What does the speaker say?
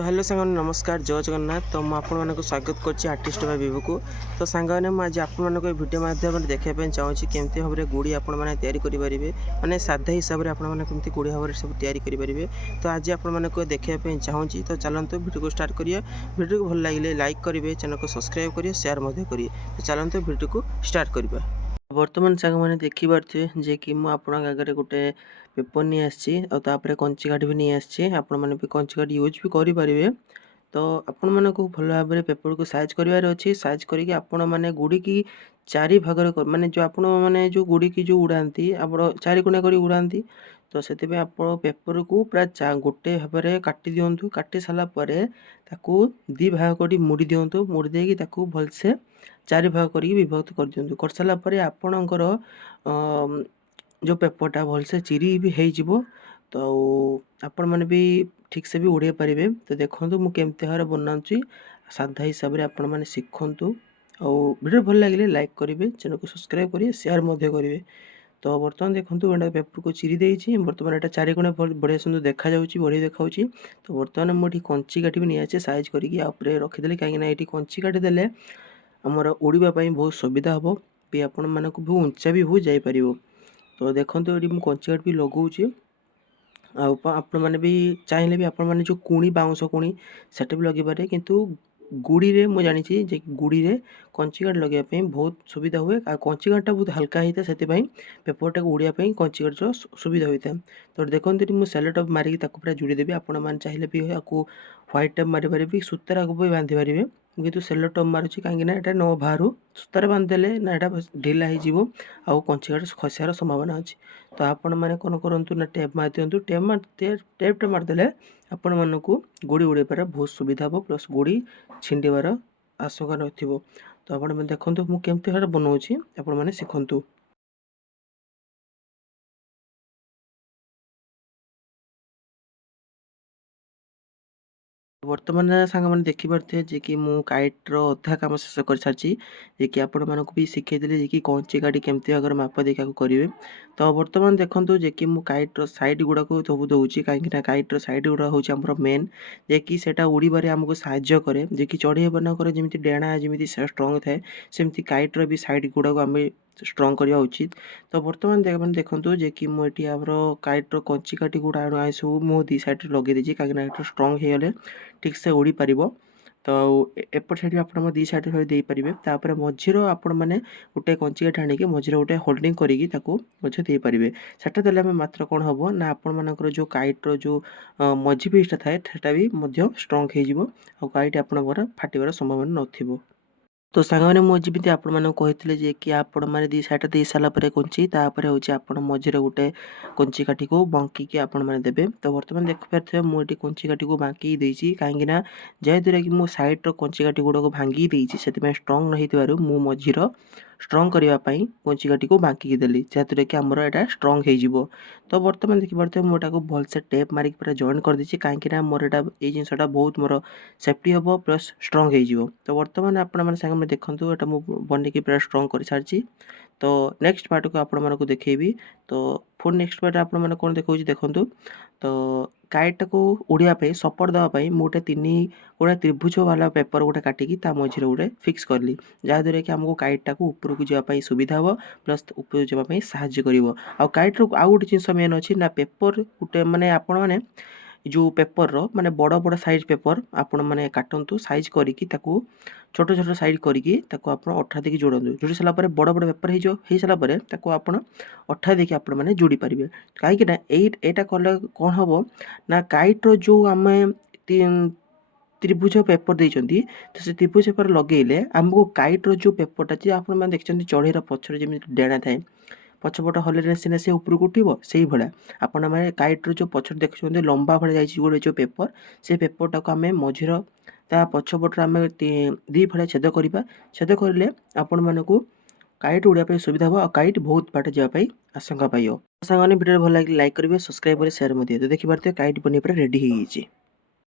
Hello सांग नमस्कार जय जगन्नाथ। तो मुझे स्वागत करछि आर्टिस्ट भाई विभू को। तो सांगने मुझे आपको वीडियो माध्यम देखापी चाहूँगी केमती भाव में गुड़ी आपने तैयारी माने साधा हिसाब से आपमती गुड़ी भाव में सब तैयारी करेंगे। तो आज आपको देखापी चाहूँगी। तो चलते वीडियो को स्टार्ट करिए। वीडियो को भल लगे लाइक करेंगे, चैनल को सब्सक्राइब करेंगे, शेयर करेंगे। तो चलते वीडियो को स्टार्ट करवा। बर्तमान सांग मैंने देखिपे जे कि मुझे गोटे पेपर नहीं आसपर कंची काठ भी नहीं आसी। आपण मैंने भी कंची काठ यूज भी करेंगे। तो आपण मानक भल भाव में पेपर को साइज करार अच्छी। साइज करके आपण मैंने गुड़ी की चारि भाग माने जो आपण मैंने जो गुड़ी की जो उड़ाती आप चारि कोणा कर उड़ाती। तो से आप पेपर को पूरा गोटे भाव में काटी दिंतु। काटी सारापर दी भाग कर मुड़ी दिंतु। मुड़ी देकी भलसे चारि भाग कर विभक्त कर दिंतु। कर सारापर आपणकर जो पेपरटा भलसे चिरी भी हो। तो आपण मैंने भी ठीक से भी उड़े पारे। तो देखो मुझे भाव बनाऊँगी साधा हिसाब से आपण मैंने शिखु। और वीडियो भल लगे लाइक करेंगे, चैनल को सब्सक्राइब करेंगे, शेयर करेंगे। तो बर्तमान देखो पेपर को चिरी देती। बर्तमान यहाँ चारि कोण बढ़िया सुंदर देखा बढ़िया देखा। तो बर्तमान मुझे कंची काठी भी नहीं आसे साइज करके रखीदे कहीं ये कंची काटी देले आमर उड़ापी बहुत सुविधा हम भी आपण मानक भी उंचा भी हो जापर। तो देखो ये मुझे कंची काठ भी लगाऊँ। आपण मैंने भी चाहिए भी आपण मैंने जो कुणी बाउंस कुणी सेट भी लगे पारे। किंतु गुड़ी रे मुझे जानी जे गुड़ी रे कंची काठ लगे बहुत सुविधा हुए। कंची काठटा बहुत हल्का होता है, से पेपरटा को उड़ापी कंची काठर सुविधा होता है। तो देखो मुझे सेलो टप मारिक पूरा जोड़ी देवी। आपण मैंने चाहिए भी व्हाइट टप मारी पारे, सूतार को भी बांधि पारे। कितु सेलो टप मारुची कहीं न बाहर सूतार बांधिदेले ना यहाँ ढिला हो कंची काठ खसार संभावना अच्छी। तो आपण मैंने कौन करूँ ना टेप मार दिंतु। टेपटा मारदेले आपण मानक गुड़ी उड़ाइबार बहुत सुविधा हो। प्लस गुड़ी छिंडार आशंका न। तो आप देखो मुझे भाव बनाऊँगी आपण मैंने शिखु। बर्तमान सांग मैंने देखिपे जे कि मु काइट्र अधा कम शेष कर सारी। जे कि आपण मानक भी शिखेदेली कि कंची काटी केमती भाव माप देखा करेंगे। तो बर्तमान देखो जे कि मु काइट्र साइड गुड़ाक सब दूसरी कहीं काइट्र साइड गुड़ा हूँ मेन जे कि सेटा उड़ारे आमको साहाय्य करे। जे कि चढ़ई मानक जमी डेणा जमी स्ट्रंग थाए सेमती काइट्र भी साइड गुड़ाक आम स्ट्रंग करवा उचित। तो बर्तमान देखो जे कि मुझे आमर काइट्र कंची काटी गुड़ा आई सब मु दी साइड लगे देती कहीं स्ट्रंग हो ठीक से उड़ी पार। तो एपट साइड आप दी साइड दे पारे। तापर मझीर आपण मैंने गोटे कंची काठी आनिक मझीर गोटे होल्डिंग करके दे पारे। सेटा देले मात्र कौन हम ना आपण मानकर जो काइट्र जो मझी पीसटा थाए सेटा भी स्ट्रंग हो काइट आपंकर फाटिबार संभावना न। तो सांग मैंने मुझे आपण मानक कही कि आपण मैंने दी साइड दे सारापर कंची तापर हूँ आप मझे गोटे कंची काठी को बंकी आपण मैंने देवे। तो बर्तमान देखिपे मुझे कंची काठी को बांकी देती कहीं जहाँद्वारा कि मो सैड्र कंची काठी गुड़ाक भांगी देती से स्ट्रंग नहीं मु मझीर स्ट्रंग करने कंची काठी को बांकी देली जहाँद्वारा कि आमर यहाँ स्ट्रंग हो। तो बर्तमान देखिपे मुझे भलसे टेप मारिक पूरा जॉइन कर देती कहीं मोर ये जिनसा बहुत मोर सेफ्टी हम प्लस स्ट्रंग हो। तो बर्तमान आपण मैंने सांग देखो ये मुझे बनईकी पूरा स्ट्रंग कर सारी। तो नेक्स्ट पार्ट को आपण मानक देखेबी। तो पुणी नेक्स्ट पार्ट आप कौन देखा देखो। तो काइट को उड़ापी सपोर्ट देवाई मुझे 3 गोटे त्रिभुज वाला पेपर गोटे काटिकी मझे गोटे फिक्स करली जहाँद्वारा कि आमको काइटा को ऊपर को जावाई सुविधा हम प्लस ऊपर जावाई साहाଯ୍य कर। आ काइट्र आउ गोटे जिन मेन अच्छी ना पेपर गोटे माने आपण मैंने जो पेपर रो माने बड़ बड़ साइज पेपर आपण मैंने काटतु साइज करके छोट छोट साइज करके अठा देके जोड़ू। जोड़ी सारापर बड़ बड़ पेपर हो सारापर आप अठा देके आपण मैंने जोड़ी पारे। कहीं यहाँ कले कौन हम ना काइट्र जो आम त्रिभुज पेपर देती तो से त्रिभुज पेपर लगेले आमको काइट्र जो पेपरटा आप देखते चढ़ईर पचर जमी डेणा थाए पछपट हल्ले सी ऊपर को उठो से भाया आपण मैंने काइट्र जो पचर देखते लंबा भाई गोटे जो पेपर से पेपरटा को आम मझीर ता पछपटर आम दी भाया छेद करवा। छेद करें आपण मानक काइट उड़ापी सुविधा हो। काइट बहुत बाट जावाई आशंका पाइब। सांग वीडियो भल लगे लाइक करेंगे, सब्सक्राइब करेंगे, शेयर। तो देखिए काइट बन रेडी हो।